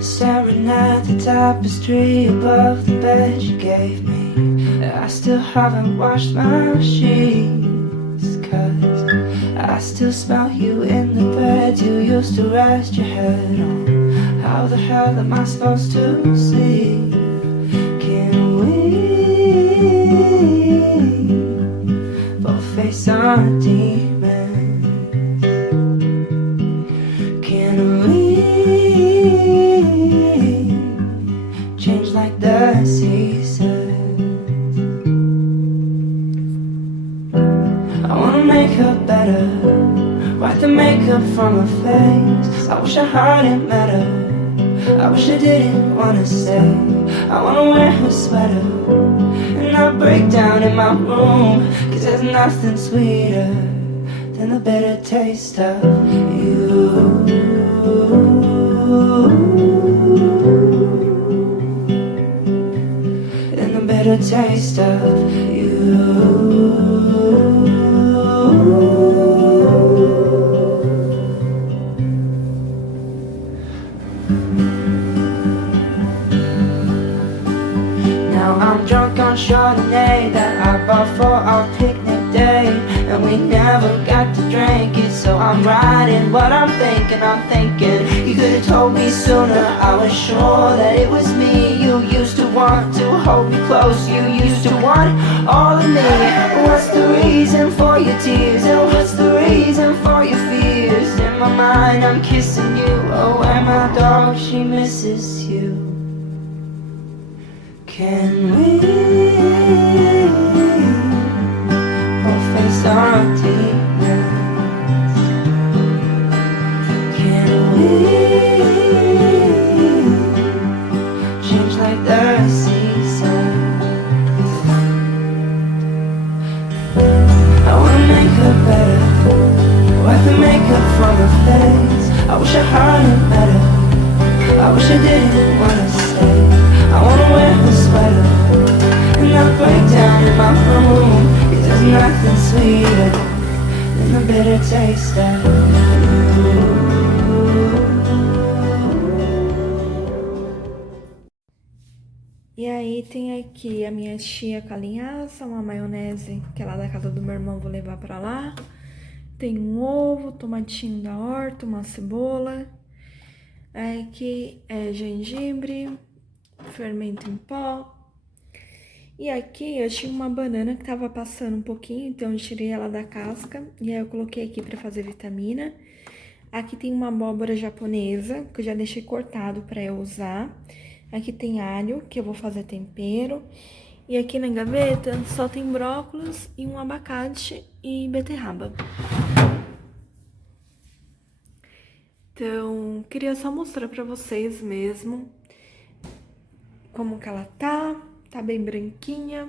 Staring at the tapestry above the bed you gave me. I still haven't washed my sheets, 'cause I still smell you in the bed you used to rest your head on. How the hell am I supposed to sleep? Can we both face our demons? Can we change like the seasons? I wanna make her better, wipe the makeup from her face. I wish I hadn't met her, I wish I didn't wanna stay. I wanna wear her sweater and not break down in my room, 'cause there's nothing sweeter than the bitter taste of you. And the bitter taste of you. I'm drunk on Chardonnay that I bought for our picnic day, and we never got to drink it, so I'm writing what I'm thinking. You could have told me sooner, I was sure that it was me. You used to want to hold me close, you used to want all of me. What's the reason for your tears, and what's the reason for your fears? In my mind I'm kissing you, oh and my dog, she misses you. Can we both face our demons? Can we change like the seasons? I wanna make her better, wipe the makeup from her face. I wish I hadn't met her, I wish I didn't wanna stay. I wanna wear her sweater and not break down in my room, 'cause there's nothing sweeter than the bitter taste of you. E aí tem aqui a minha tia com a linhaça, uma maionese que é lá da casa do meu irmão, vou levar pra lá. Tem um ovo, tomatinho da horta, uma cebola. Aqui é gengibre, fermento em pó. E aqui eu tinha uma banana que tava passando um pouquinho, então eu tirei ela da casca e aí eu coloquei aqui pra fazer vitamina. Aqui tem uma abóbora japonesa que eu já deixei cortado pra eu usar. Aqui tem alho, que eu vou fazer tempero. E aqui na gaveta só tem brócolis e um abacate e beterraba. Então, queria só mostrar pra vocês mesmo como que ela tá bem branquinha.